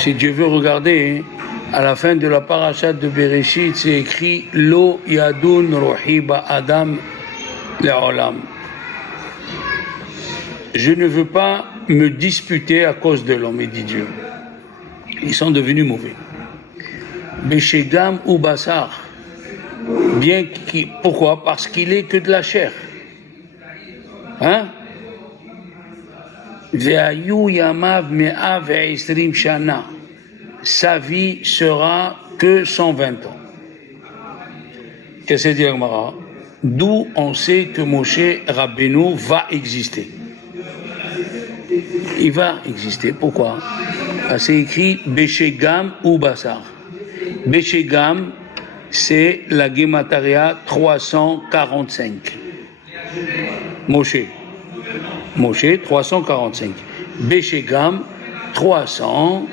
Si Dieu veut regarder, à la fin de la parasha de Bereshit, c'est écrit Lo yadun ruhi ba'adam le'olam. Je ne veux pas me disputer à cause de l'homme, dit Dieu. Ils sont devenus mauvais. Beshegam ou Bassar. Pourquoi? Parce qu'il est que de la chair. Hein? Ve'ayu yamav me'a ve'isrim shana. Sa vie sera que 120 ans. Qu'est-ce que c'est dit Agmara? D'où on sait que Moshe Rabbeinu va exister. Il va exister. Pourquoi? C'est écrit Beshegam ou Bassar. Beshegam, c'est la Gemataria 345. Moshe 345. Beshegam 300.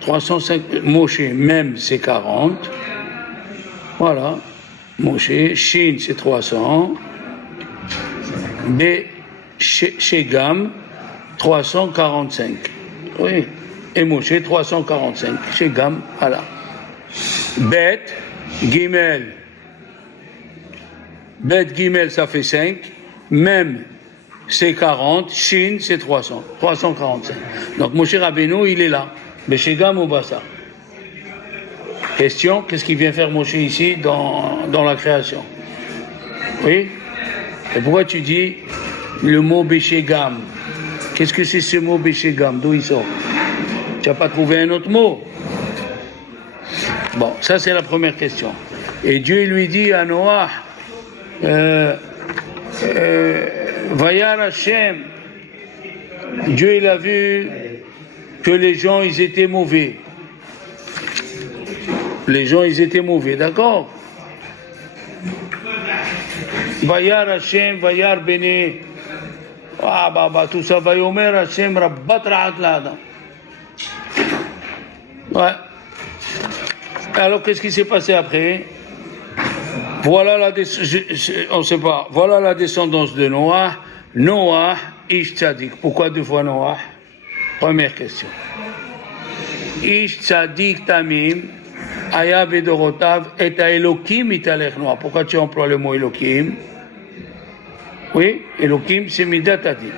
305. Moshe même c'est 40. Voilà. Moshe, Shin c'est 300. Beshegam 345. Oui. Et Moshe 345. Shegam, voilà. Bet, Gimel. Bet, Gimel, ça fait 5. Même, c'est 40. Shin, c'est 300. 345. Donc, Moshe Rabbeinu, il est là. Beshegam ou Bassar. Question, qu'est-ce qu'il vient faire Moshe ici dans la création? Oui? Et pourquoi tu dis le mot Beshegam? Qu'est-ce que c'est ce mot Beshegam? D'où il sort? Tu n'as pas trouvé un autre mot? Bon, ça c'est la première question. Et Dieu lui dit à Noah, Vayar Hashem, Dieu il a vu que les gens ils étaient mauvais. Les gens ils étaient mauvais, d'accord? Vayar Hashem, Vayar Bene, tout ça, Vayomer Hashem, Rabbat Ra'at L'Adam. Ouais. Alors qu'est-ce qui s'est passé après? Voilà on ne sait pas. Voilà la descendance de Noah. Noah, Ish Tzadik. Pourquoi deux fois Noah? Première question. Ish Tzadik Tamim, Aya Bedorotav, et à Elohim Italech Noah. Pourquoi tu emploies le mot Elohim? Oui, Elohim c'est Midat Adin.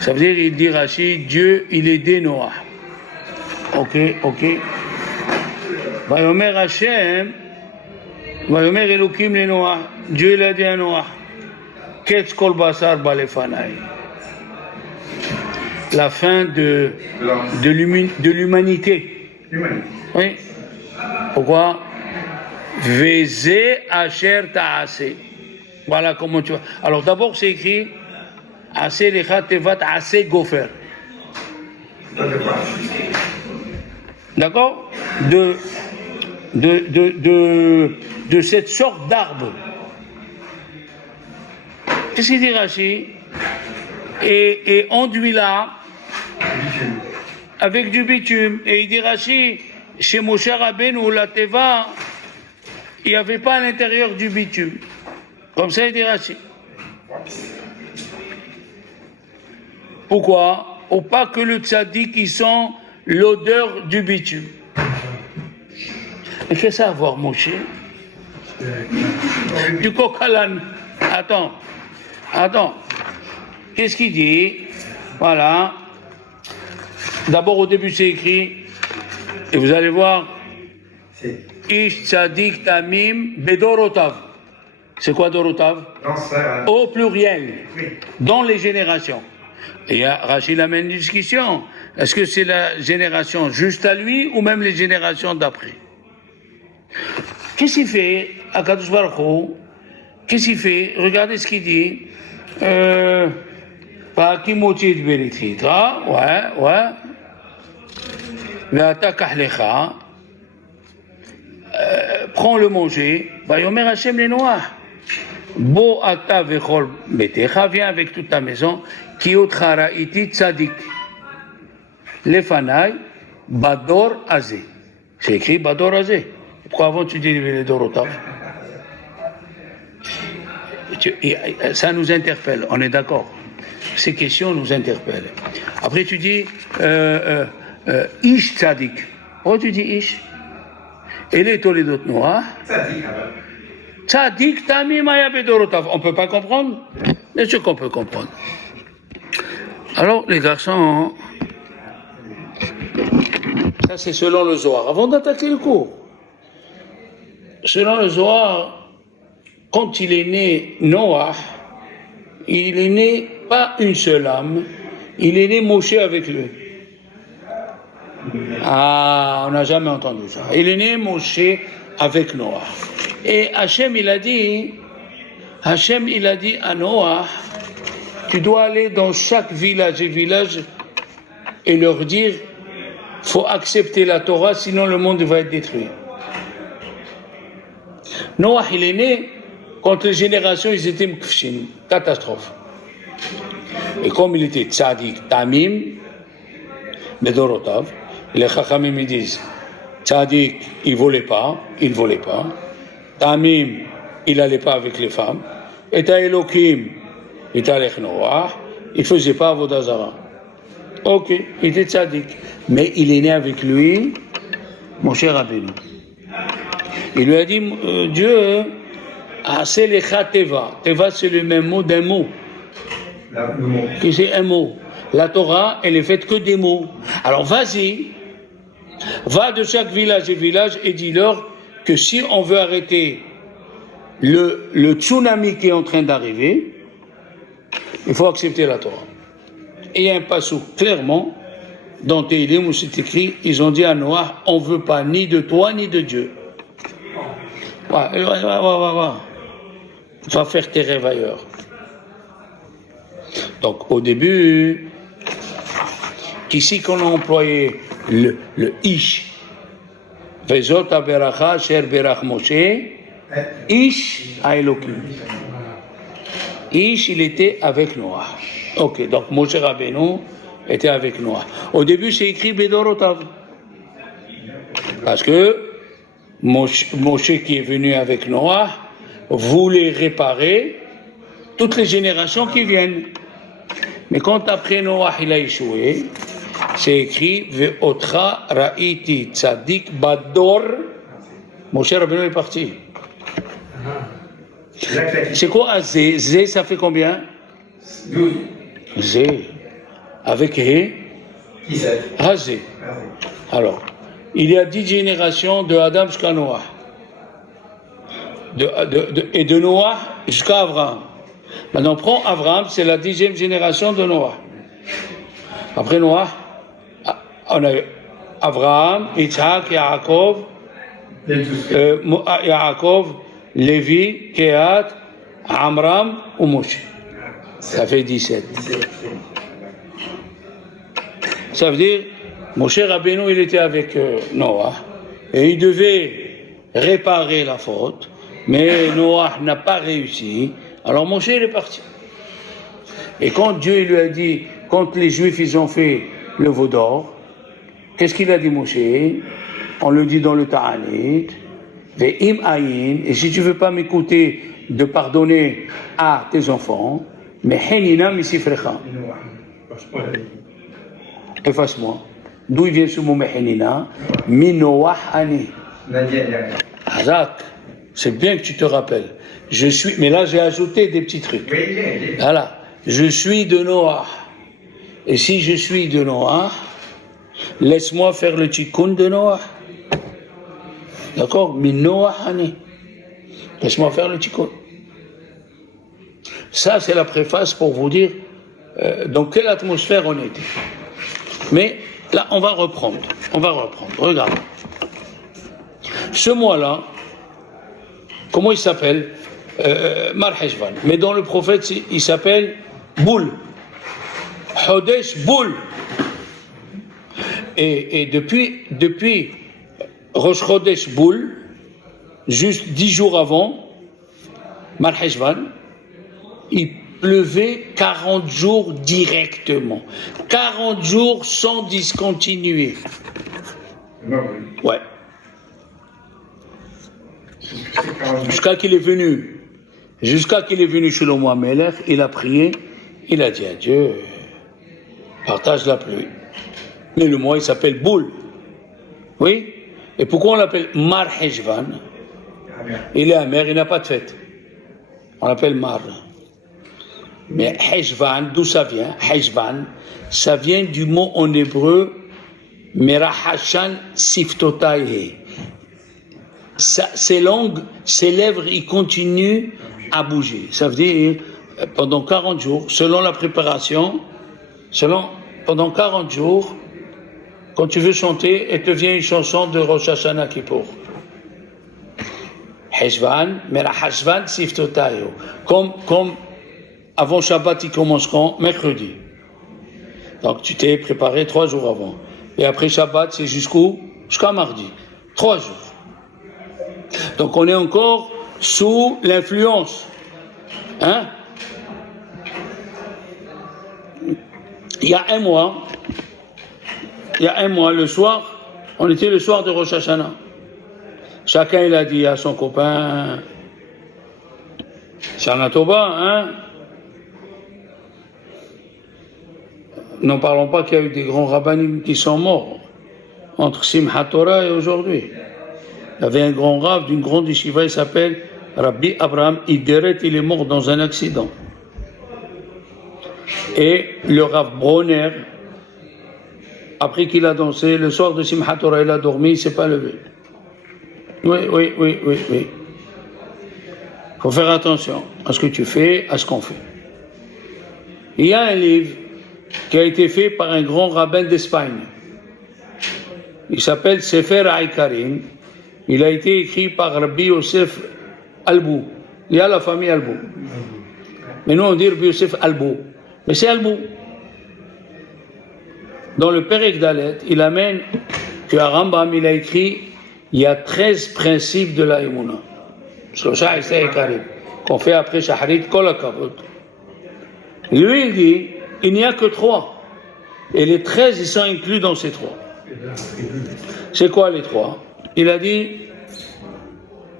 Ça veut dire, il dit Rashi, Dieu, il aidait Noah. Ok. Vayomer Hashem, Vayomer Elohim le Noah. Dieu, il a dit à Noah. Ketz kol basar balefanaï. La fin de l'humanité. Oui. Pourquoi? Veze asher ta'ase. Voilà comment tu vois. Alors d'abord, c'est écrit Assez lecha tevat assez gofer. D'accord? De cette sorte d'arbre. Qu'est-ce qu'il dit Rashi? Et enduit-la avec du bitume. Et il dit Rashi, chez Moshe Rabbeinu, la teva, il n'y avait pas à l'intérieur du bitume. Comme ça, il dit Rashi. Pourquoi? Ou pas que le tzaddik qui sent l'odeur du bitume. Et qu'est-ce que ça a à voir, Moshe? Du coq-à-l'âne. Attends. Qu'est-ce qu'il dit? Voilà. D'abord, au début, c'est écrit, et vous allez voir, Ish tzaddik tamim bedorotav. C'est quoi dorotav? Au pluriel. Dans les générations. Et Rachid amène une discussion. Est-ce que c'est la génération juste à lui ou même les générations d'après? Qu'est-ce qu'il fait, Akadosh Baruch Hu? Qu'est-ce qu'il fait? Regardez ce qu'il dit. Pakimoti de Beritritra. Ouais. Ve'ata kahlecha. Prends le manger. Vayomer Hashem les noirs. Bo ata vechol betecha. Viens avec toute ta maison. Kiot charaiti tzadik. Lefanai bador azé. C'est écrit bador azé. Pourquoi avant tu dis les dorotav? Ça nous interpelle, on est d'accord. ces questions nous interpellent. Après, tu dis Ish Tzadik. Pourquoi tu dis Ish? Et les Toledot Noah. Tzadik Tamim Aya Bedorotav. On ne peut pas comprendre? Bien sûr qu'on peut comprendre. Alors, les garçons, ça c'est selon le Zohar. Avant d'attaquer le cours, selon le Zohar, quand il est né Noah, il est né pas une seule âme, il est né Moshe avec lui. Ah, on n'a jamais entendu ça. Il est né Moshe avec Noah. Et Hachem, il a dit à Noah, tu dois aller dans chaque village et village et leur dire, faut accepter la Torah, sinon le monde va être détruit. Noah, il est né quand les générations, ils étaient mkfshin, catastrophe. Et comme il était tzadik, tamim, bedorotav, les chachamim ils disent, tzadik, il volait pas, tamim, il allait pas avec les femmes, et à Elohim, il était avec Noah, il faisait pas avodah zara. Ok, il était tzadik, mais il est né avec lui, mon cher Rabbeinu. Il lui a dit, Dieu, Aselecha Teva. Teva, c'est le même mot d'un mot. Qui c'est un mot. La Torah, elle est faite que des mots. Alors vas-y, va de chaque village et village et dis-leur que si on veut arrêter le tsunami qui est en train d'arriver, il faut accepter la Torah. Et il y a un passage clairement dans Tehillim où c'est écrit, ils ont dit à Noah, on ne veut pas ni de toi ni de Dieu. Va faire tes rêves ailleurs. Donc au début, ici qu'on a employé le Ish, Vezot Aberacha Sher Berach Moshe, Ish Aelokim. Ish, il était avec Noah. Ok, donc Moshe Rabbeinu était avec Noah. Au début, c'est écrit Bedorotav. Parce que Moshe qui est venu avec Noah voulait réparer toutes les générations qui viennent. Mais quand après Noah il a échoué, c'est écrit Ve'otra ra'iti tzadik bador. Moshe Rabbeinu est parti. C'est quoi Zé? Zé, ça fait combien? 12. Zé. Avec He? 17. Zé. Alors, il y a 10 générations de Adam jusqu'à Noah. Et de Noah jusqu'à Abraham. Maintenant, on prend Abraham, c'est la 10e génération de Noah. Après Noah, on a Abraham, Yitzhak, Yaakov, Lévi, Kehat, Amram ou Moshe. Ça fait 17. Ça veut dire, Moshe Rabbeinu, il était avec Noah, et il devait réparer la faute, mais Noah n'a pas réussi, alors Moshe il est parti. Et quand Dieu lui a dit, quand les Juifs ils ont fait le veau d'or, qu'est-ce qu'il a dit Moshe? On le dit dans le Ta'anit, Ve'im ayin, et si tu ne veux pas m'écouter de pardonner à tes enfants, mais henina misifrecha. Efface-moi. D'où il vient ce mot mehenina? Minoah ani. Hazak, c'est bien que tu te rappelles. Je suis, mais là j'ai ajouté des petits trucs. Voilà. Je suis de Noah. Et si je suis de Noah, laisse-moi faire le tikkun de Noah. D'accord? Minoah ani. Laisse-moi faire le tikkun. Ça, c'est la préface pour vous dire dans quelle atmosphère on était. Mais là, on va reprendre. Regarde. Ce mois-là, comment il s'appelle? Mar Heshvan. Mais dans le prophète, il s'appelle Boul. Chodesh Boul. Et depuis Rosh Chodesh Boul, juste 10 jours avant, Mar Heshvan, il pleuvait 40 jours directement. 40 jours sans discontinuer. Ouais. Jusqu'à qu'il est venu Shlomo HaMelech, il a prié, il a dit à Dieu, partage la pluie. Mais le mois, il s'appelle Boule. Oui? Et pourquoi on l'appelle Mar Heshvan? Il est amer, il n'a pas de fête. On l'appelle Mar. Mais Heshvan, d'où ça vient? Heshvan, ça vient du mot en hébreu Merahashan Siftotaï. Ses langues, ses lèvres, ils continuent à bouger. Ça veut dire, pendant 40 jours, selon la préparation, pendant 40 jours, quand tu veux chanter, et te vient une chanson de Rosh Hashanah Kippour. Heshvan, Merahashvan Siftotaï. Comme avant Shabbat, ils commenceront mercredi. Donc tu t'es préparé 3 jours avant. Et après Shabbat, c'est jusqu'à mardi. 3 jours. Donc on est encore sous l'influence. Hein? Il y a un mois, le soir, on était le soir de Rosh Hashanah. Chacun il a dit à son copain, Shana Tova, hein? N'en parlons pas qu'il y a eu des grands rabbinim qui sont morts entre Simchat Torah et aujourd'hui. Il y avait un grand rav d'une grande yeshiva, il s'appelle Rabbi Abraham Ideret, il est mort dans un accident. Et le rav Bronner, après qu'il a dansé, le soir de Simchat Torah, il a dormi, il ne s'est pas levé. Oui. Il faut faire attention à ce que tu fais, à ce qu'on fait. Il y a un livre qui a été fait par un grand rabbin d'Espagne. Il s'appelle Sefer Aikarim. Il a été écrit par Rabbi Yosef Albou. Il y a la famille Albou. Mais nous on dit Rabbi Yosef Albou. Mais c'est Albou. Dans le Perek Dalet, il amène que à Rambam, il a écrit, il y a 13 principes de la Emouna. Qu'on fait après Shaharit Kol HaKavod. Lui, il dit, il n'y a que 3. Et les 13, ils sont inclus dans ces 3. C'est quoi les 3? Il a dit,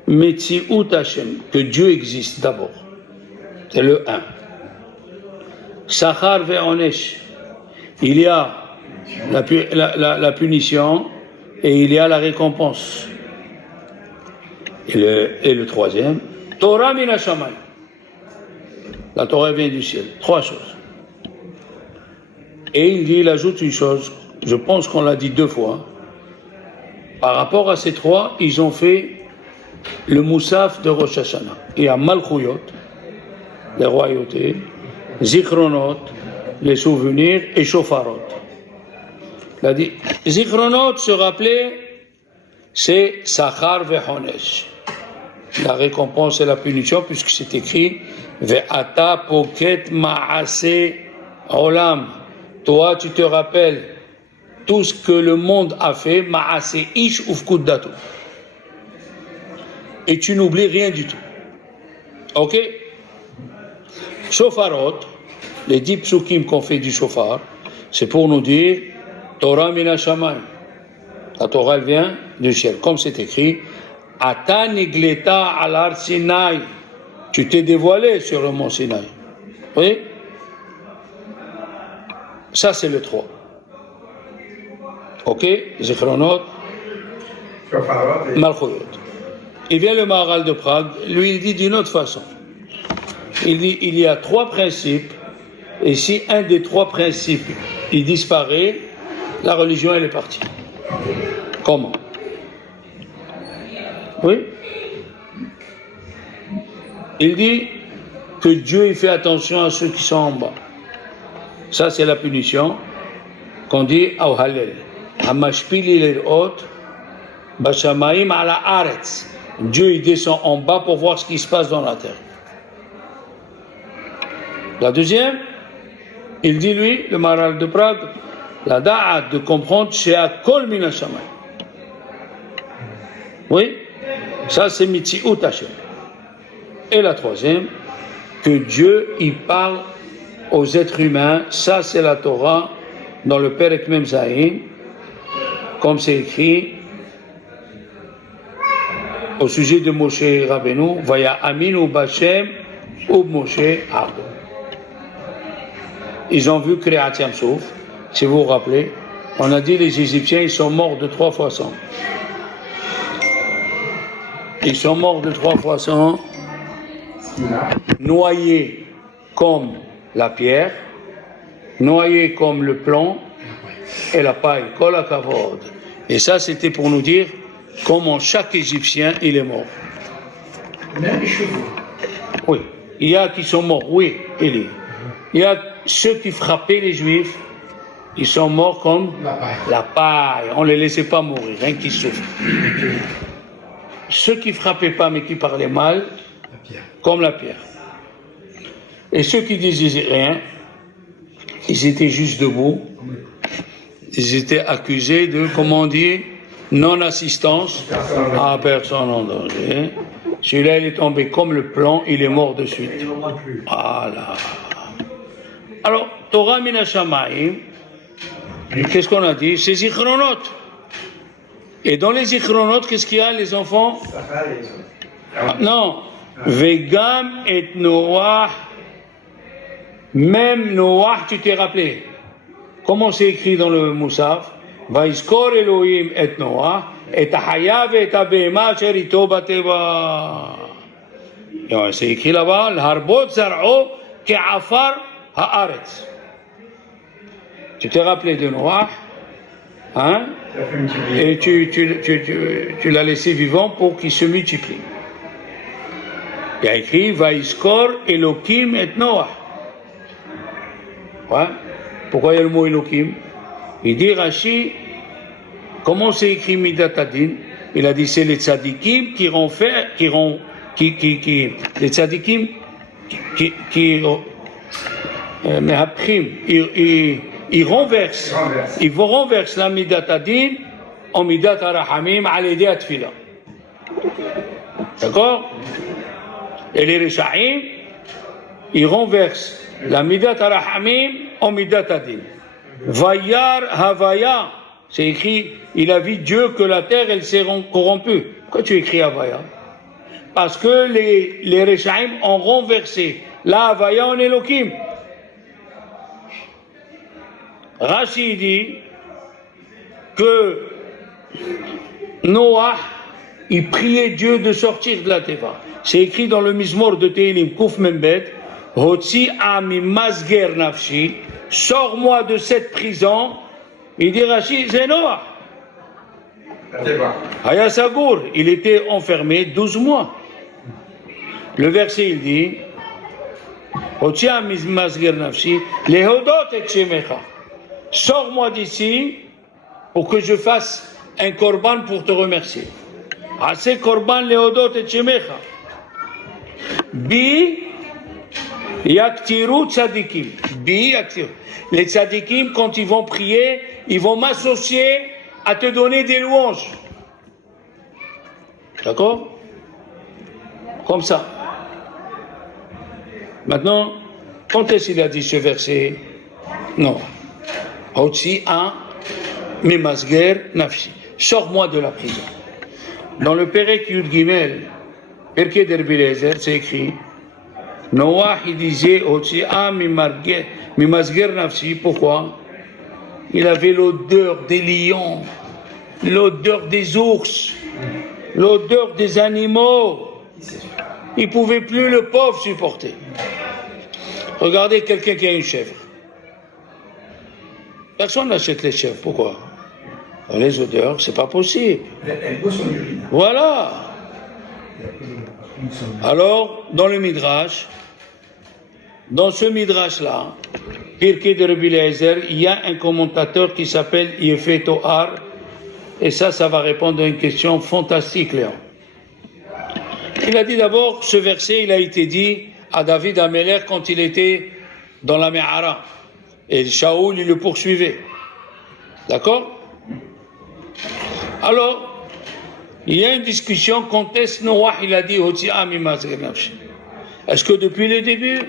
Metziut Hashem, que Dieu existe d'abord. C'est le 1. Sachar ve'onesh, il y a la punition et il y a la récompense. Et le 3e, Torah min hashamayim. La Torah vient du ciel. 3 choses. Et il ajoute une chose, je pense qu'on l'a dit 2 fois. Par rapport à ces 3, ils ont fait le Moussaf de Rosh Hashanah. Il y a Malchuyot, les royautés, Zichronot, les souvenirs, et Shofarot. Il a dit, Zichronot, se rappeler, c'est Sachar ve'honesh. La récompense et la punition, puisque c'est écrit, Ve'ata poket ma'ase olam. Toi, tu te rappelles tout ce que le monde a fait, ma'ase ish ufkud datu. Et tu n'oublies rien du tout. Ok? Shofarot, les 10 psukim qu'on fait du shofar, c'est pour nous dire Torah min hashamayim. La Torah elle vient du ciel, comme c'est écrit Ata nigleta al har Sinai. Tu t'es dévoilé sur le mont Sinaï. Oui? Ça c'est le 3. Ok? Zichronot, Malchuyot. Il vient le Maharal de Prague, lui il dit d'une autre façon. Il dit il y a 3 principes, et si un des 3 principes il disparaît, la religion elle est partie. Comment? Oui? Il dit que Dieu il fait attention à ceux qui sont en bas. Ça c'est la punition qu'on dit au Hallel. Hamashpili lelot bashamaim ala aretz. Dieu il descend en bas pour voir ce qui se passe dans la terre. La deuxième, il dit lui, le Maharal de Prague, la da'at de comprendre chez Akol min hashamayim. Oui, ça c'est Mitziut Hashem. Et la troisième, que Dieu il parle aux êtres humains, ça c'est la Torah dans le Perek Mem Zayin, comme c'est écrit au sujet de Moshe Rabbeinu, Vaya Aminu Bashem ou Moshe Ardo. ils ont vu Kriyat Yam Souf. Si vous vous rappelez, on a dit les Égyptiens, ils sont morts de 3 fois 100. Ils sont morts de 3 fois 100, noyés comme la pierre, noyés comme le plomb et la paille, kol hakavod. Et ça, c'était pour nous dire comment chaque Égyptien, il est mort. Même les chevaux. Oui, il y a qui sont morts, oui, il y a ceux qui frappaient les Juifs, ils sont morts comme la paille. On ne les laissait pas mourir, rien qu'ils souffrent. Ceux qui frappaient pas mais qui parlaient mal, comme la pierre. Et ceux qui disaient rien, ils étaient juste debout. Ils étaient accusés de, comment on dit, non-assistance à personne en danger. Celui-là, il est tombé comme le plomb, il est mort de suite. Voilà. Alors, Torah Min HaShamayim, qu'est-ce qu'on a dit? C'est Zichronot. Et dans les Zichronot, qu'est-ce qu'il y a, les enfants? Non. Vegam et Noach. Même Noach, tu t'es rappelé. Comment c'est écrit dans le Moussaf? Vaïskor Elohim et Noach, et Hayav et Abema Cherito Bateva. C'est écrit là-bas, l'Harbot Zar'o Ke'afar Haaretz. Tu t'es rappelé de Noach, hein? Et tu l'as laissé vivant pour qu'il se multiplie. Il y a écrit Vaïskor Elohim et Noach. Ouais. Pourquoi il y a le mot Elohim? Il dit Rashi, comment c'est écrit Midat Adin? Il a dit c'est les tzadikim les tzadikim ils renversent la Midat Adin en Midat Arahamim à l'aider à Tfila. D'accord? Et les Rishaim, ils renversent la Midat Arahamim en Midat Adin. Vayar Havaya, c'est écrit, il a vu Dieu que la terre, elle s'est corrompue. Pourquoi tu écris Havaya? Parce que les Rishaim ont renversé la Havaya en Elohim. Rashi dit que Noah, il priait Dieu de sortir de la Teva. C'est écrit dans le Mizmor de Tehilim, Kuf Membet, Hotzi ami masger nafshi, sors-moi de cette prison. Il dit Rashi, c'est Noah. Haya Sagour, il était enfermé 12 mois. Le verset, il dit Hotzi ami masger nafshi, lehodot et shemecha. Sors-moi d'ici pour que je fasse un korban pour te remercier. Assez korban lehodot et shemecha. Bi yaktiru tzadikim. Bi yaktiru. Les tzadikim, quand ils vont prier, ils vont m'associer à te donner des louanges. D'accord? Comme ça. Maintenant, quand est-ce qu'il a dit ce verset? Non. Hotzi a mimasger nafshi. Sors-moi de la prison. Dans le Perek Yud Gimel, Perkei d'Rabbi Eliezer, c'est écrit Noah, il disait Hotzi a mimasger nafshi. Pourquoi? Il avait l'odeur des lions, l'odeur des ours, l'odeur des animaux. Il ne pouvait plus le pauvre supporter. Regardez quelqu'un qui a une chèvre. Personne n'achète les chèvres. Pourquoi? Les odeurs, c'est pas possible. Voilà. Alors, dans le Midrash, dans ce Midrash-là, Pirkei de Rabbi Eliezer, il y a un commentateur qui s'appelle Yefet Ohar, et ça va répondre à une question fantastique, Léon. Il a dit d'abord, ce verset, il a été dit à David Améler quand il était dans la Me'ara. Et Shaoul, il le poursuivait. D'accord? Alors, il y a une discussion quand est-ce Noah, il a dit est-ce que depuis le début,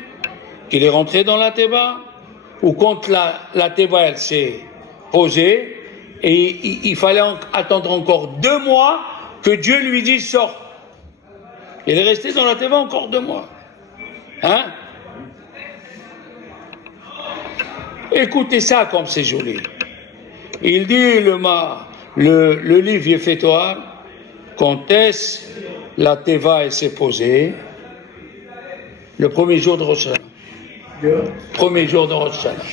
qu'il est rentré dans la Teva, ou quand la Teva, elle s'est posée, et il fallait attendre encore 2 mois que Dieu lui dise sors. Il est resté dans la Teva encore 2 mois. Hein? Écoutez ça comme c'est joli. Il dit le livre Yefetoar, quand est-ce la Teva elle s'est posée? Le premier jour de Rosh Hashanah. Premier jour de Rosh Hashanah.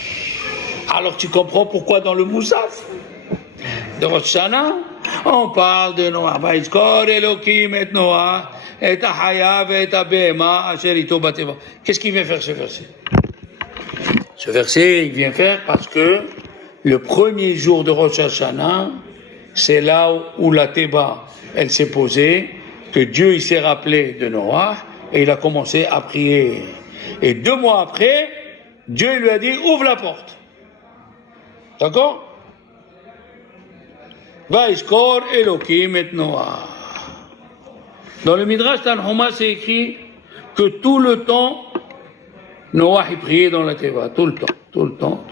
Alors tu comprends pourquoi dans le Moussaf de Rosh Hashanah, on parle de Noah. Vayizkor Elokim et Noah, et Haya et Abema, Asher ito bateva. Qu'est-ce qu'il vient faire ce verset? Ce verset, il vient faire parce que le premier jour de Rosh Hashanah, c'est là où la Teba, elle s'est posée, que Dieu, il s'est rappelé de Noah, et il a commencé à prier. Et 2 mois après, Dieu lui a dit, ouvre la porte. D'accord? Vayizkor Elokim et Noah. Dans le Midrash Tanhuma, c'est écrit que tout le temps, Noah il priait dans la Teva, tout le temps.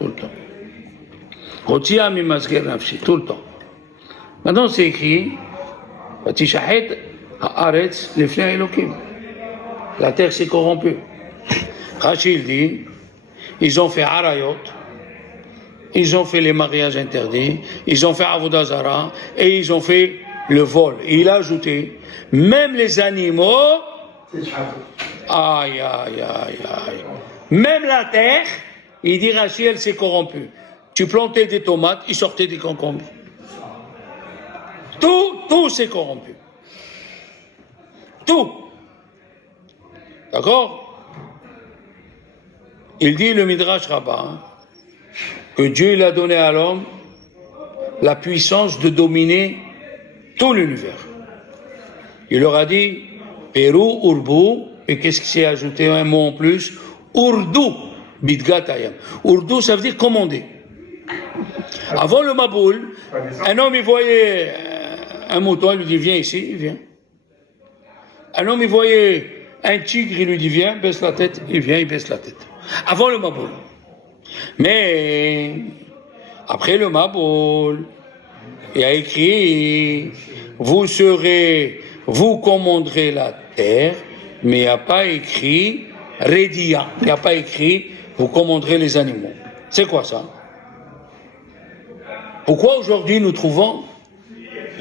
Rotia mi masger nafshi, tout le temps. Maintenant c'est écrit, Vatishahet haaretz lefnei Elokim. La terre s'est corrompue. Rashi dit, ils ont fait Arayot, ils ont fait les mariages interdits, ils ont fait Avodah Zara, et ils ont fait le vol. Et il a ajouté, même les animaux, aïe. Même la terre, il dit Rashi, elle s'est corrompue. Tu plantais des tomates, il sortait des concombres. Tout s'est corrompu. Tout. D'accord? Il dit le Midrash Rabbah que Dieu il a donné à l'homme la puissance de dominer tout l'univers. Il leur a dit Peru, Urbu, et qu'est-ce qui s'est ajouté un mot en plus? Urdu, Bidgatayam. Urdu, ça veut dire commander. Avant le Maboul, un homme il voyait un mouton, il lui dit viens ici, il vient. Un homme il voyait un tigre, il lui dit viens, baisse la tête, il vient, il baisse la tête. Avant le Maboul. Mais après le Maboul, il a écrit vous commanderez la terre, mais il n'y a pas écrit Redia, il n'y a pas écrit vous commanderez les animaux. C'est quoi ça? Pourquoi aujourd'hui nous trouvons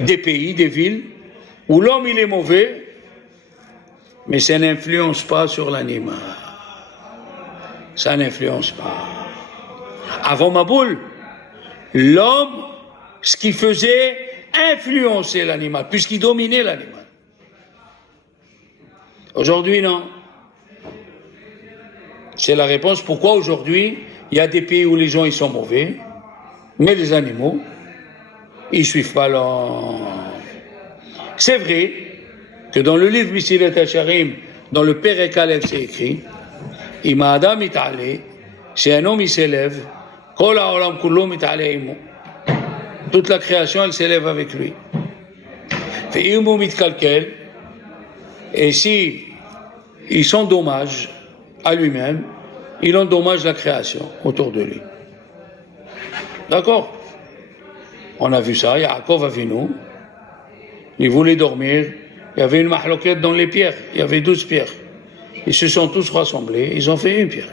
des pays, des villes où l'homme il est mauvais, mais ça n'influence pas sur l'animal. Ça n'influence pas. Avant Maboul, l'homme, ce qu'il faisait, influençait l'animal, puisqu'il dominait l'animal. Aujourd'hui, non. C'est la réponse pourquoi aujourd'hui, il y a des pays où les gens ils sont mauvais, mais les animaux, ils ne suivent pas l'homme. C'est vrai que dans le livre Misilat Hasharim, dans le Perek Aleph, c'est écrit Ima Adam mit'ale, si un homme il s'élève, Kol ha'olam kullo mit'ale imo. Toute la création, elle s'élève avec lui. Ve'imu mitkalkel, et si ils sont dommages à lui-même, il endommage la création autour de lui. D'accord? On a vu ça, Yaakov Avinu, il voulait dormir, il y avait une mahloquette dans les pierres, il y avait 12 pierres. Ils se sont tous rassemblés, ils ont fait une pierre.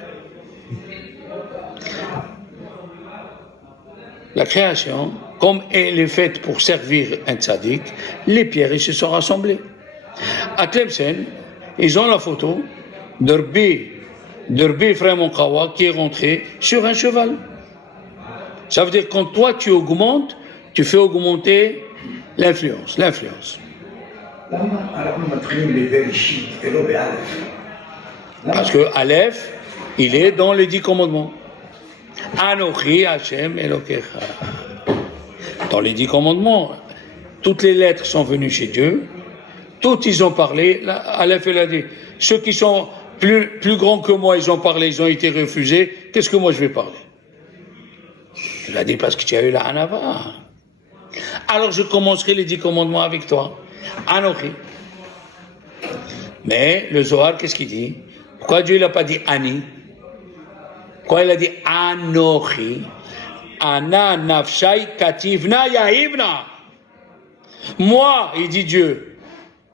La création, comme elle est faite pour servir un tzaddik, les pierres, ils se sont rassemblés. À Tlemcen, ils ont la photo de Rabbi Frère Monkawa qui est rentré sur un cheval. Ça veut dire que quand toi tu augmentes, tu fais augmenter l'influence. Parce que Aleph, il est dans les 10 commandements. Anochi Hashem Elokecha. Dans les 10 commandements, toutes les lettres sont venues chez Dieu, toutes ils ont parlé. Aleph, il a dit, ceux qui sont plus grands que moi, ils ont parlé, ils ont été refusés, qu'est-ce que moi je vais parler? Il a dit, parce que tu as eu la Hanava. Alors je commencerai les 10 commandements avec toi. Anochi. Mais le Zohar, qu'est-ce qu'il dit? Pourquoi Dieu n'a pas dit Ani? Pourquoi il a dit Anochi? Ana nafshai kativna yahivna. Moi, il dit Dieu,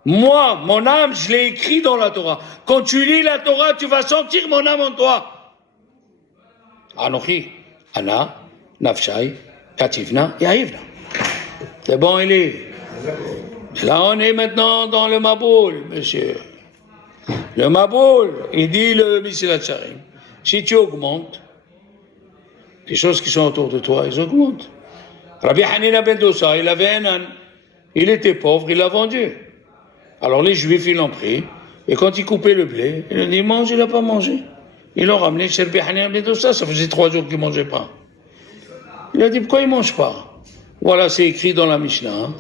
moi, mon âme, je l'ai écrit dans la Torah. Quand tu lis la Torah, tu vas sentir mon âme en toi. Anochi. Ana, Nafshai, Kativna, Yaivna. C'est bon, il est. Là, on est maintenant dans le Maboul, monsieur. Le Maboul, il dit le Messilat Charim. Si tu augmentes, les choses qui sont autour de toi, ils augmentent. Rabbi Hanina ben Dosa, il avait un âne. Il était pauvre, il l'a vendu. Alors les Juifs, ils l'ont pris. Et quand ils coupaient le blé, ils ont dit, mange, il n'a pas mangé. Ils l'ont ramené chez Rabbi Hanina ben Dosa, ça faisait 3 jours qu'il ne mangeait pas. Il a dit, pourquoi il ne mange pas? Voilà, c'est écrit dans la Mishnah, hein,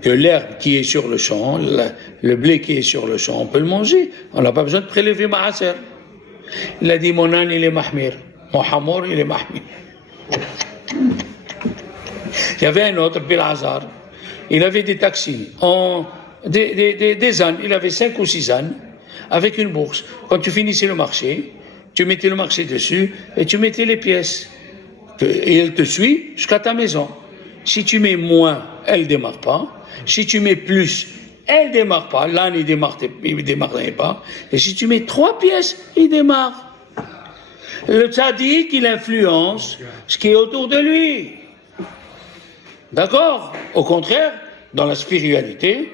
que l'herbe qui est sur le champ, le blé qui est sur le champ, on peut le manger. On n'a pas besoin de prélever Maaser. Il a dit, mon âne, il est mahmir. Mon hamor, il est mahmir. Il y avait un autre, Bilhazar, il avait des taxis, des ânes, il avait 5 ou 6 ânes, avec une bourse. Quand tu finissais le marché, tu mettais le marché dessus, et tu mettais les pièces. Et elle te suit jusqu'à ta maison. Si tu mets moins, elle ne démarre pas. Si tu mets plus, elle ne démarre pas. L'âne, il ne démarrait pas. Et si tu mets 3 pièces, il démarre. Le tzaddik, il influence ce qui est autour de lui. D'accord? Au contraire, dans la spiritualité,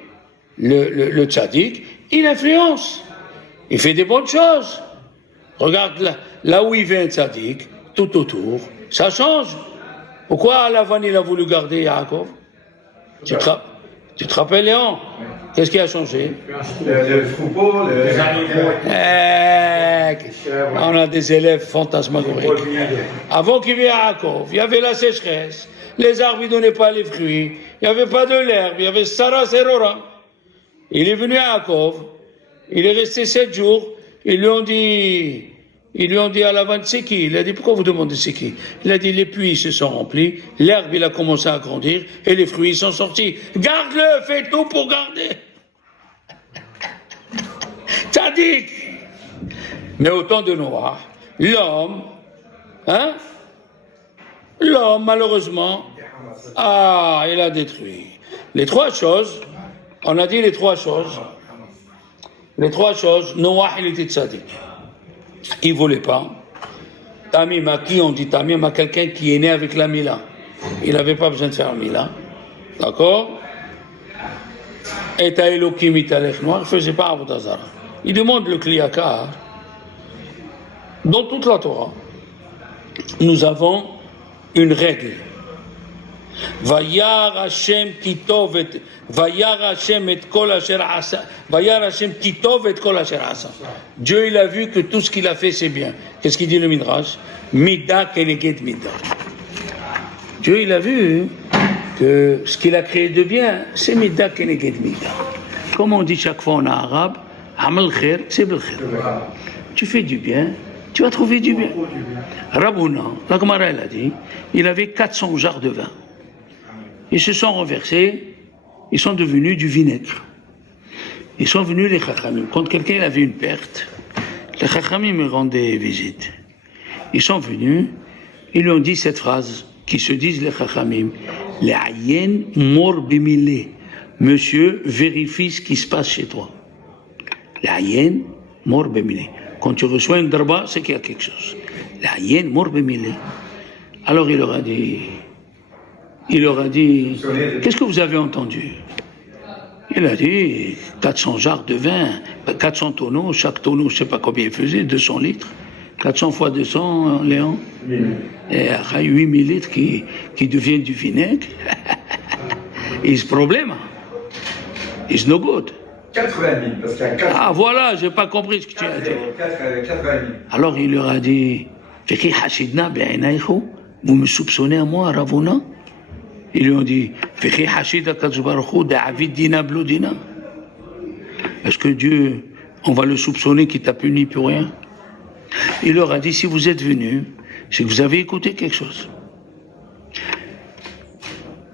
le tzaddik, il influence. Il fait des bonnes choses. Regarde là où il vient, tzaddik, tout autour, ça change. Pourquoi Lavan, il a voulu garder Yaakov? Tu te rappelles, Léon? Qu'est-ce qui a changé? Les troupeaux, les animaux. On a des élèves fantasmagoriques. Avant qu'il vienne Yaakov, il y avait la sécheresse. Les arbres ne donnaient pas les fruits. Il n'y avait pas de l'herbe. Il y avait Sarah Serora. Il est venu à Yaakov. Il est resté 7 jours. Ils lui ont dit à Lavan, c'est qui? Il a dit, pourquoi vous demandez c'est qui? Il a dit, les puits se sont remplis, l'herbe, il a commencé à grandir, et les fruits sont sortis. Garde-le, fais tout pour garder. Tzadik. Mais au temps de Noah, l'homme, malheureusement, il a détruit. Les 3 choses, on a dit les 3 choses. Les 3 choses, Noah, il était tzadik. Il ne voulait pas. Tamim, à qui on dit Tamim? À quelqu'un qui est né avec la Mila. Il n'avait pas besoin de faire Mila. D'accord? Et à Elohim Italech Noir, il ne faisait pas Avodah Zara. Il demande le Kliyakar. Dans toute la Torah, nous avons une règle. Vayar Hashem kitov et Vayar Hashem et kol asher asa. Vayar Hashem kitov et kol asher asa. Dieu, il a vu que tout ce qu'il a fait, c'est bien. Qu'est-ce qu'il dit le Midrash? Mida keneged mida. Dieu, il a vu que ce qu'il a créé de bien, c'est mida keneged mida. Comme on dit chaque fois en arabe, amal khair, c'est bil khair. Tu fais du bien, tu vas trouver du bien. Rabouna, la Gemara, elle a dit, il avait 400 jarres de vin. Ils se sont renversés, ils sont devenus du vinaigre. Ils sont venus les Chachamim. Quand quelqu'un avait une perte, les Chachamim me rendaient visite. Ils sont venus, ils lui ont dit cette phrase qui se disent les Chachamim. Les Ayen mor bemile. Monsieur, vérifie ce qui se passe chez toi. Les Ayen mor bemile. Quand tu reçois une darba, c'est qu'il y a quelque chose. Les Ayen mor bemile. Alors il leur a dit, qu'est-ce que vous avez entendu? Il a dit, 400 jarres de vin, 400 tonneaux, chaque tonneau, je ne sais pas combien il faisait, 200 litres. 400 fois 200, Léon? Et après 8000 litres qui deviennent du vinaigre. It's problème. It's no good. 80 000, parce qu'il y a 4... Ah voilà, j'ai pas compris ce que tu as dit. 80 000. Alors il leur a dit, vous me soupçonnez à moi, Ravuna? Ils lui ont dit, est-ce que Dieu, on va le soupçonner qu'il t'a puni pour rien? Il leur a dit, si vous êtes venus, c'est que vous avez écouté quelque chose.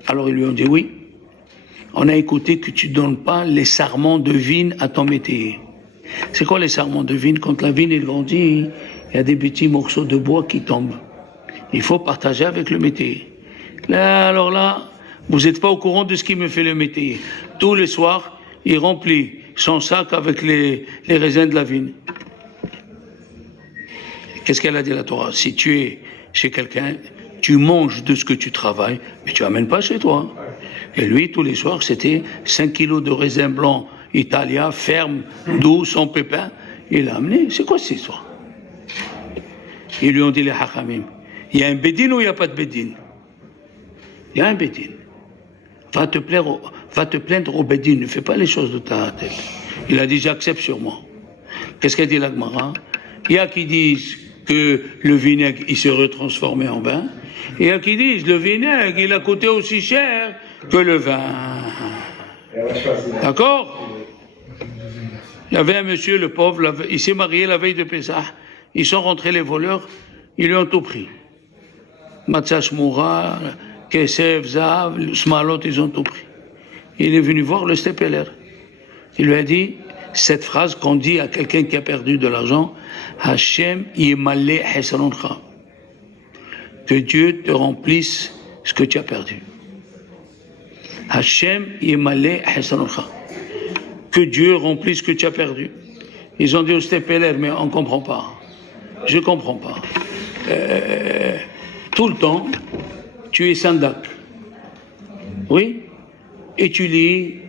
Alors ils lui ont dit, oui, on a écouté que tu ne donnes pas les sarments de vigne à ton métayer. C'est quoi les sarments de vigne? Quand la vigne elle grandit, il y a des petits morceaux de bois qui tombent. Il faut partager avec le métayer. Là, alors là, vous n'êtes pas au courant de ce qu'il me fait le métayer. Tous les soirs, il remplit son sac avec les raisins de la vigne. Qu'est-ce qu'elle a dit la Torah? Si tu es chez quelqu'un, tu manges de ce que tu travailles, mais tu n'amènes pas chez toi. Et lui, tous les soirs, c'était 5 kilos de raisin blanc italien, ferme, doux, sans pépins. Il a amené. C'est quoi cette histoire? Ils lui ont dit les hachamim, il y a un bédine ou il n'y a pas de bédine? Il y a un bédine. Va te plaindre au bédine, ne fais pas les choses de ta tête. Il a dit, j'accepte sur moi. Qu'est-ce qu'a dit la Gemara? Il y a qui disent que le vinaigre, il se retransformait en vin. Et il y a qui disent, le vinaigre, il a coûté aussi cher que le vin. D'accord? Il y avait un monsieur, le pauvre, il s'est marié la veille de Pessah. Ils sont rentrés les voleurs, ils lui ont tout pris. Matzah Shmoura, Kesef, Zav, Smalot, ils ont tout pris. Il est venu voir le Stepeler. Il lui a dit cette phrase qu'on dit à quelqu'un qui a perdu de l'argent, Hashem Yemale Hesroncha. Que Dieu te remplisse ce que tu as perdu. Hashem Yemale Hesroncha. Que Dieu remplisse ce que tu as perdu. Ils ont dit au Stepeler, mais on ne comprend pas. Je ne comprends pas. Tout le temps, tu es sandak. Oui? Et tu lis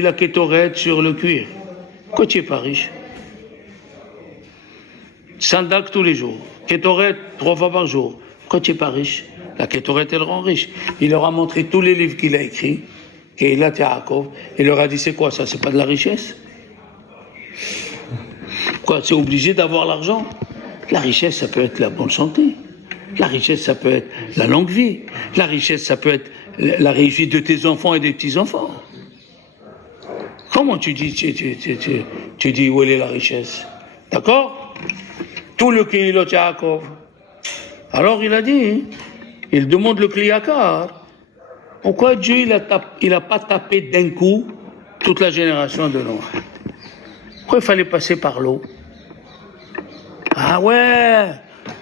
la kétorette sur le cuir. Pourquoi tu n'es pas riche? Sandak tous les jours. Kétorette 3 fois par jour. Pourquoi tu n'es pas riche? La kétorette, elle rend riche. Il leur a montré tous les livres qu'il a écrits. Et il a Yaakov. Il leur a dit, c'est quoi ça? C'est pas de la richesse? Quoi? C'est obligé d'avoir l'argent? La richesse, ça peut être la bonne santé. La richesse, ça peut être la longue vie. La richesse, ça peut être la réussite de tes enfants et des petits-enfants. Comment tu dis, tu dis où est la richesse? D'accord? Tout le Kehilot Yaakov. Alors il a dit, il demande le Kliyakar, pourquoi Dieu il a pas tapé d'un coup toute la génération de Noé? Pourquoi il fallait passer par l'eau? Ah ouais,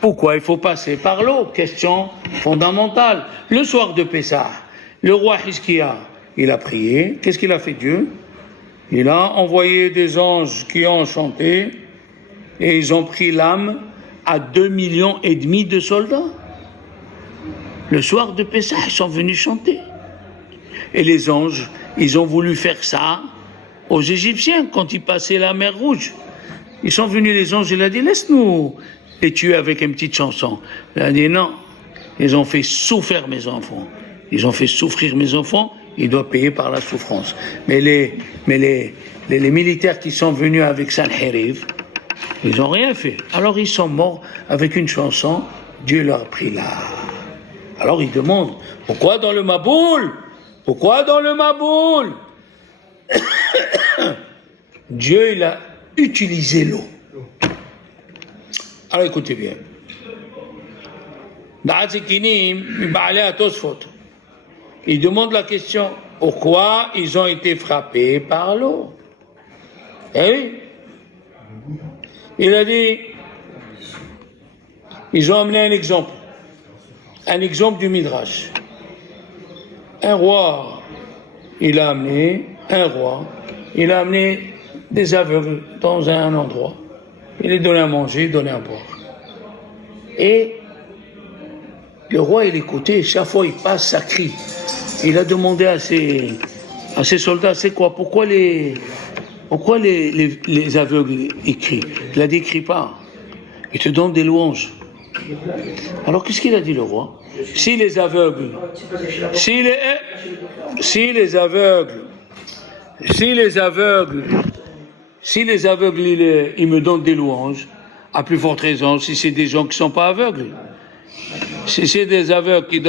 pourquoi il faut passer par l'eau? Question fondamentale. Le soir de Pessah, le roi Hizkiya, il a prié. Qu'est-ce qu'il a fait Dieu? Il a envoyé des anges qui ont chanté et ils ont pris l'âme à 2,5 millions de soldats. Le soir de Pessah, ils sont venus chanter. Et les anges, ils ont voulu faire ça aux Égyptiens quand ils passaient la mer Rouge. Ils sont venus, les anges, il a dit, laisse-nous les tuer avec une petite chanson. Il a dit, non, ils ont fait souffrir mes enfants. Ils ont fait souffrir mes enfants, ils doivent payer par la souffrance. Mais les militaires qui sont venus avec Sanheriv, ils n'ont rien fait. Alors ils sont morts avec une chanson, Dieu leur a pris là. Alors ils demandent, pourquoi dans le Maboul? Pourquoi dans le Maboul? Dieu, il a utilisé l'eau. Alors écoutez bien. Il demande la question, pourquoi ils ont été frappés par l'eau? Eh oui. Il a dit, ils ont amené un exemple du Midrash. Un roi, il a amené des aveugles dans un endroit. Il les donnait à manger, il donnait à boire. Et le roi, il écoutait, chaque fois il passe, ça crie. Il a demandé à ses soldats, c'est quoi? Pourquoi les aveugles ils crient? Il a dit, crie pas. Il te donne des louanges. Alors qu'est-ce qu'il a dit le roi? Si les aveugles, ils me donnent des louanges, à plus forte raison, si c'est des gens qui ne sont pas aveugles. Si c'est des aveugles qui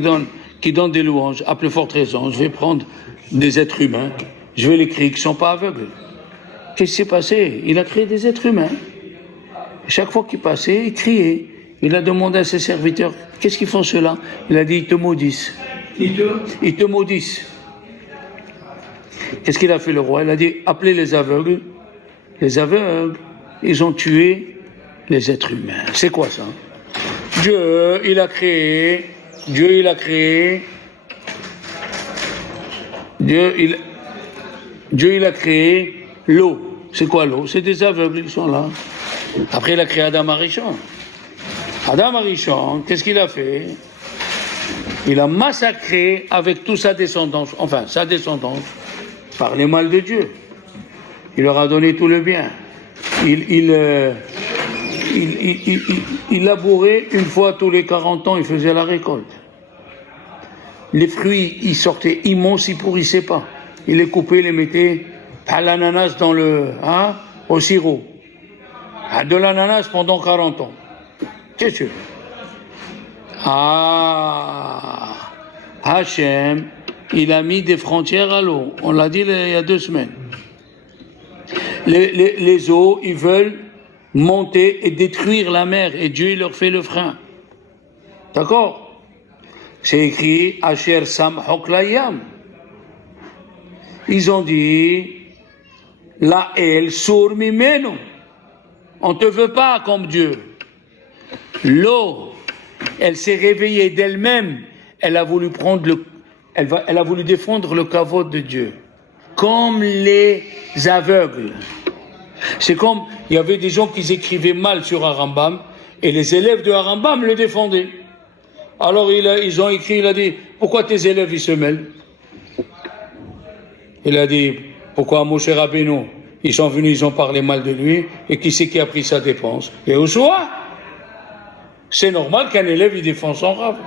donnent des louanges, à plus forte raison, je vais prendre des êtres humains, je vais les créer qui ne sont pas aveugles. Qu'est-ce qui s'est passé? Il a créé des êtres humains. Chaque fois qu'il passait, il criait. Il a demandé à ses serviteurs, qu'est-ce qu'ils font ceux-là? Il a dit, ils te maudissent. Ils te maudissent. Qu'est-ce qu'il a fait le roi? Il a dit, appelez les aveugles. Les aveugles, ils ont tué les êtres humains. C'est quoi ça? Dieu, il a créé l'eau. C'est quoi l'eau? C'est des aveugles, ils sont là. Après, il a créé Adam Arishon. Adam Arishon, qu'est-ce qu'il a fait? Il a massacré avec toute sa descendance, par les mal de Dieu. Il leur a donné tout le bien. Il labourait une fois tous les 40 ans, il faisait la récolte. Les fruits, ils sortaient immenses, ils pourrissaient pas. Il les coupait, les mettait à l'ananas au sirop. De l'ananas pendant 40 ans. Qu'est-ce que tu veux? Hachem, il a mis des frontières à l'eau. On l'a dit il y a 2 semaines. Les eaux, ils veulent monter et détruire la mer. Et Dieu, il leur fait le frein. D'accord? C'est écrit Asher Sam Hoklayam. Ils ont dit La El Sur Mimenu. On ne te veut pas comme Dieu. L'eau, elle s'est réveillée d'elle-même. Elle a voulu elle a voulu défendre le kavod de Dieu. Comme les aveugles. C'est comme, il y avait des gens qui écrivaient mal sur Harambam, et les élèves de Harambam le défendaient. Alors ils ont écrit, il a dit, pourquoi tes élèves ils se mêlent? Il a dit, pourquoi Moshe Rabbeinu, ils sont venus, ils ont parlé mal de lui, et qui c'est qui a pris sa dépense? Et Yoshua, c'est normal qu'un élève il défend son rave.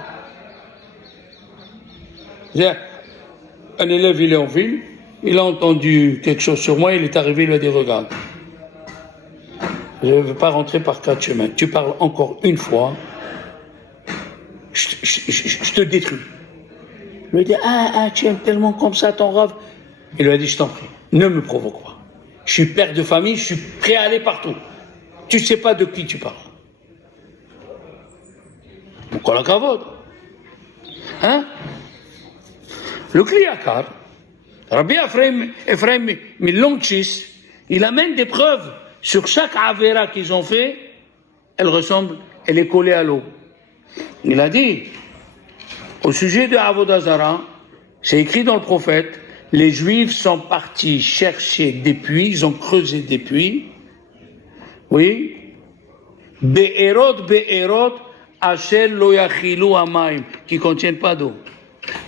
Un élève il est en ville, il a entendu quelque chose sur moi, il est arrivé, il a dit, regarde, je ne veux pas rentrer par 4 chemins, tu parles encore une fois, je te détruis. Il lui a dit, tu aimes tellement comme ça ton rave. Il lui a dit, je t'en prie, ne me provoque pas. Je suis père de famille, je suis prêt à aller partout. Tu ne sais pas de qui tu parles. Pourquoi la cavote? Hein? Le Kliakar, Rabbi Ephraim Milonchis, il amène des preuves sur chaque avéra qu'ils ont fait, elle est collée à l'eau. Il a dit, au sujet de Avodah Zarah, c'est écrit dans le prophète, les Juifs sont partis chercher des puits, ils ont creusé des puits, oui, Be'erot, Asher lo yachilu hamayim, qui ne contiennent pas d'eau.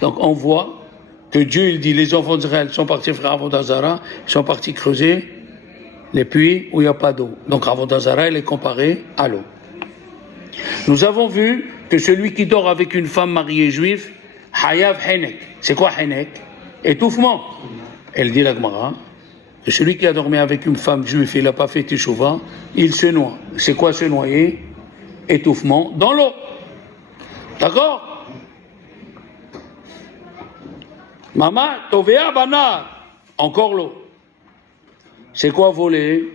Donc on voit que Dieu, il dit, les enfants d'Israël sont partis faire Avodah Zarah, ils sont partis creuser les puits où il n'y a pas d'eau. Donc Avodah Zarah, il est comparé à l'eau. Nous avons vu que celui qui dort avec une femme mariée juive, Hayav Henek. C'est quoi Henek? Étouffement. Elle dit la Gemara, que celui qui a dormi avec une femme juive et il n'a pas fait Teshuvah, il se noie. C'est quoi se noyer? Étouffement dans l'eau. D'accord? Maman, Tovea Bana, encore l'eau. C'est quoi voler?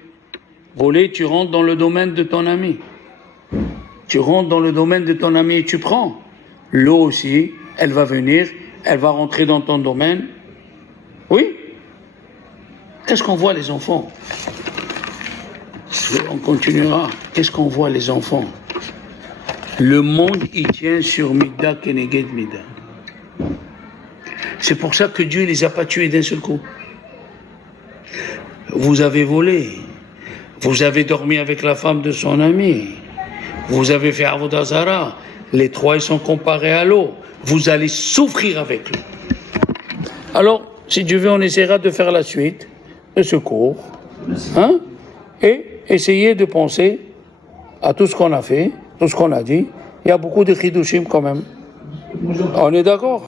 Voler, tu rentres dans le domaine de ton ami. Tu rentres dans le domaine de ton ami et tu prends. L'eau aussi, elle va venir, elle va rentrer dans ton domaine. Oui? Qu'est-ce qu'on voit les enfants? On continuera. Qu'est-ce qu'on voit les enfants? Le monde, il tient sur Mida Keneged Mida. C'est pour ça que Dieu ne les a pas tués d'un seul coup. Vous avez volé. Vous avez dormi avec la femme de son ami. Vous avez fait Avodah Zarah. Les 3, ils sont comparés à l'eau. Vous allez souffrir avec l'eau. Alors, si Dieu veut, on essaiera de faire la suite de ce cours. Hein? Et essayer de penser à tout ce qu'on a fait, tout ce qu'on a dit. Il y a beaucoup de chidushim quand même. On est d'accord?